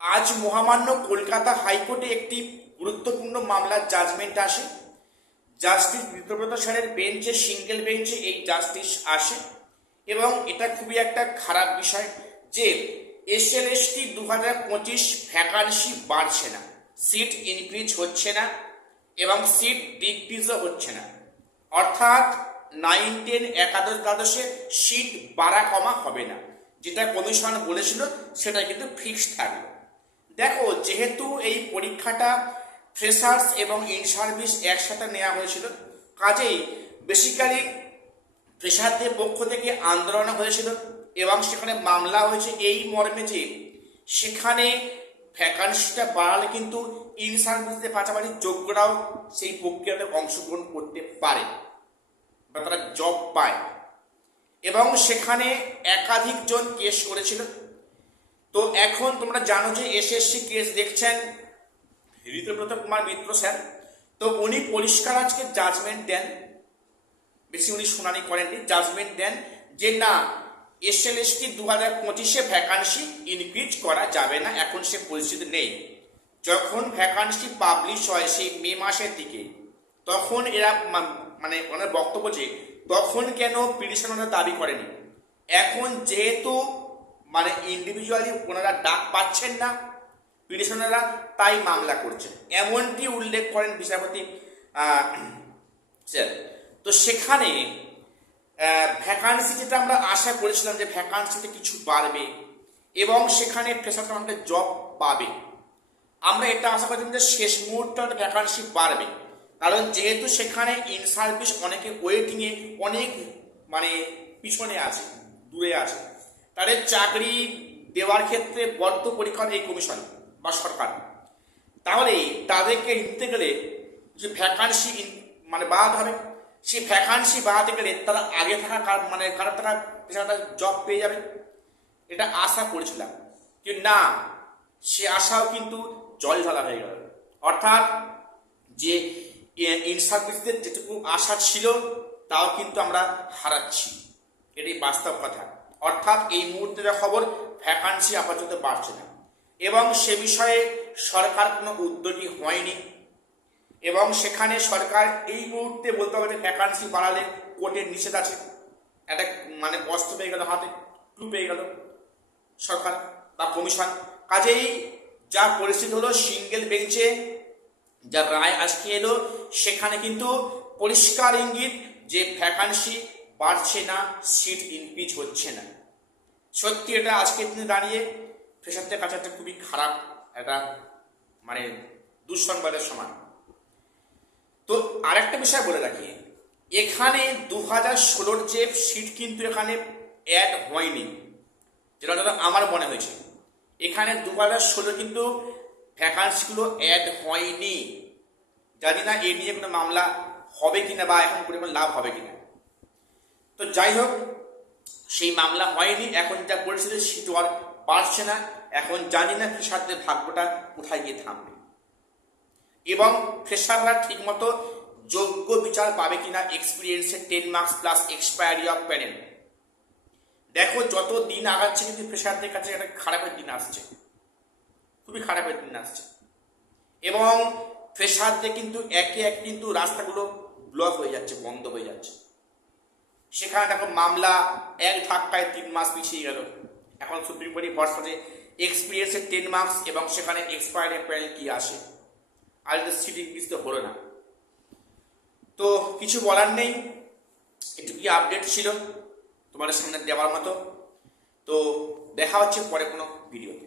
আজ মহামান্য কলকাতা হাইকোর্টে একটি গুরুত্বপূর্ণ মামলার জাজমেন্ট আসে। জাস্টিস বিপ্রব্রত স্যারের বেঞ্চে, সিঙ্গেল বেঞ্চে এই জাস্টিস আসে এবং এটা খুবই একটা খারাপ বিষয় যে এসএলএসটি 2025 ভ্যাকান্সি বাড়ছে না, সিট ইনক্রিজ হচ্ছে না এবং সিট ডিক্রিজও হচ্ছে না। অর্থাৎ 9, 10, একাদশ দ্বাদশে সিট বাড়া কমা হবে না। যেটা কমিশন বলেছিল সেটা কিন্তু ফিক্সড থাকবে। দেখো, যেহেতু এই পরীক্ষাটা ফ্রেশার্স এবং ইন সার্ভিস একসাথে নেওয়া হয়েছিল, কাজেই বেসিক্যালি ফ্রেশারদের পক্ষ থেকে আন্দোলন হয়েছিল এবং সেখানে মামলা হয়েছে এই মর্মে যে সেখানে ভ্যাকান্সিটা বাড়ালে কিন্তু ইন সার্ভিসের পাশাপাশি যোগ্যরাও সেই প্রক্রিয়াতে অংশগ্রহণ করতে পারে বা তারা জব পায়। এবং সেখানে একাধিক জন কেস করেছিল। তো এখন তোমরা জানো যে এসএসসি কেস দেখছেন ঋতুব্রত কুমার মিত্র স্যার। তো উনি পরিষ্কার আজকে জাজমেন্ট দেন, বেশি উনি শুনানি করেননি, জাজমেন্ট দেন যে না, এসএলএসটি 2025 ভ্যাকান্সি ইনক্রিজ করা যাবে না, এখন সে পরিস্থিতি নেই। যখন ভ্যাকান্সি পাবলিশ হয় সেই মে মাসের দিকে, তখন এরা মানে ওনার বক্তব্য যে তখন কেন পিটিশনাররা দাবি করেনি, এখন যেহেতু মানে ইন্ডিভিজুয়ালি ওনারা ডাক পাচ্ছেন না পিটিশনাররা, তাই মামলা করছেন, এমনটি উল্লেখ করেন বিচারপতি স্যার। তো সেখানে ভ্যাকান্সি যেটা আমরা আশা করেছিলাম যে ভ্যাকান্সিতে কিছু বাড়বে এবং সেখানে ফ্রেশাররা আমাদের জব পাবে, আমরা এটা আশা করছিলাম যে শেষ মুহূর্তে ভ্যাকান্সি বাড়বে। কারণ যেহেতু সেখানে ইন সার্ভিস অনেকে ওয়েটিংয়ে অনেক মানে পিছনে আছে, দূরে আছে, তাদের চাকরি দেওয়ার ক্ষেত্রে বদ্ধপরিকর এই কমিশন বা সরকার। তাহলে তাদেরকে নিতে গেলে যে ভ্যাকান্সি মানে বাড়াতে হবে, সেই ভ্যাকান্সি বাড়াতে গেলে তারা আগে থাকা মানে কারো টাকা পেছনে জব পেয়ে যাবে, এটা আশা করেছিলাম। কিন্তু না, সে আশাও কিন্তু জল ঢালা হয়ে গেল। অর্থাৎ যে ইন সার্ভিসদের যেটুকু আশা ছিল তাও কিন্তু আমরা হারাচ্ছি, এটাই বাস্তব কথা। অর্থাৎ এই মুহূর্তে যা খবর, ভ্যাকান্সি আপাতত বাড়ছে না এবং সে বিষয়ে সরকার কোনো উদ্যোগী হয়নি। এবং সেখানে সরকার এই মুহূর্তে বলতে হবে যে ভ্যাকান্সি বাড়ালে কোর্টের নিষেধ আছে, একটা মানে অস্ত্র পেয়ে গেল হাতে, ক্লু পেয়ে গেল সরকার বা কমিশন। কাজেই যা পরিস্থিতি হলো, সিঙ্গেল বেঞ্চে যা রায় আজকে এলো সেখানে কিন্তু পরিষ্কার ইঙ্গিত যে ভ্যাকান্সি বাড়ছে না, সিট ইনক্রিজ হচ্ছে না। সত্যি এটা আজকের দিনে দাঁড়িয়ে ফ্রেশারদের কাছে একটা খুবই খারাপ একটা মানে দুঃসংবাদের সমান। তো আরেকটা বিষয় বলে রাখি, এখানে 2016 যে সিট কিন্তু এখানে অ্যাড হয়নি, যেটা আমার মনে হয়েছে। এখানে 2016 কিন্তু ভ্যাকান্সিগুলো অ্যাড হয়নি। জানি না এ নিয়ে কোনো মামলা হবে কিনা বা এখন পরিমাণ লাভ হবে কিনা। তো যাই হোক, সেই মামলা হয়নি। এখন যা পরিস্থিতি, সিট আর বাড়ছে না। এখন জানি না ফ্রেশারদের ভাগ্যটা কোথায় গিয়ে থামবে এবং ফ্রেশাররা ঠিকমতো যোগ্য বিচার পাবে কিনা, এক্সপিরিয়েন্সের 10 marks plus expiry of panel. দেখো, যত দিন আগাচ্ছে কিন্তু ফ্রেশারদের কাছে একটা খারাপের দিন আসছে, খুবই খারাপের দিন আসছে। এবং ফ্রেশারদের কিন্তু একে এক কিন্তু রাস্তাগুলো ব্লক হয়ে যাচ্ছে, বন্ধ হয়ে যাচ্ছে। সেখানে দেখো মামলা এক ধাক্কায় 3 মাস পিছিয়ে গেল। এখন সুপ্রিম কোর্টে ভরসা যে এক্সপিরিয়েন্সের 10 মার্কস এবং সেখানে এক্সপায়ারি প্যানেল কি আসে, আর সিট ইনক্রিজ তো হলো না। তো কিছু বলার নেই, এটুকুই আপডেট ছিল তোমাদের সামনে দেওয়ার মতো। তো দেখা হচ্ছে পরে কোনো ভিডিওতে।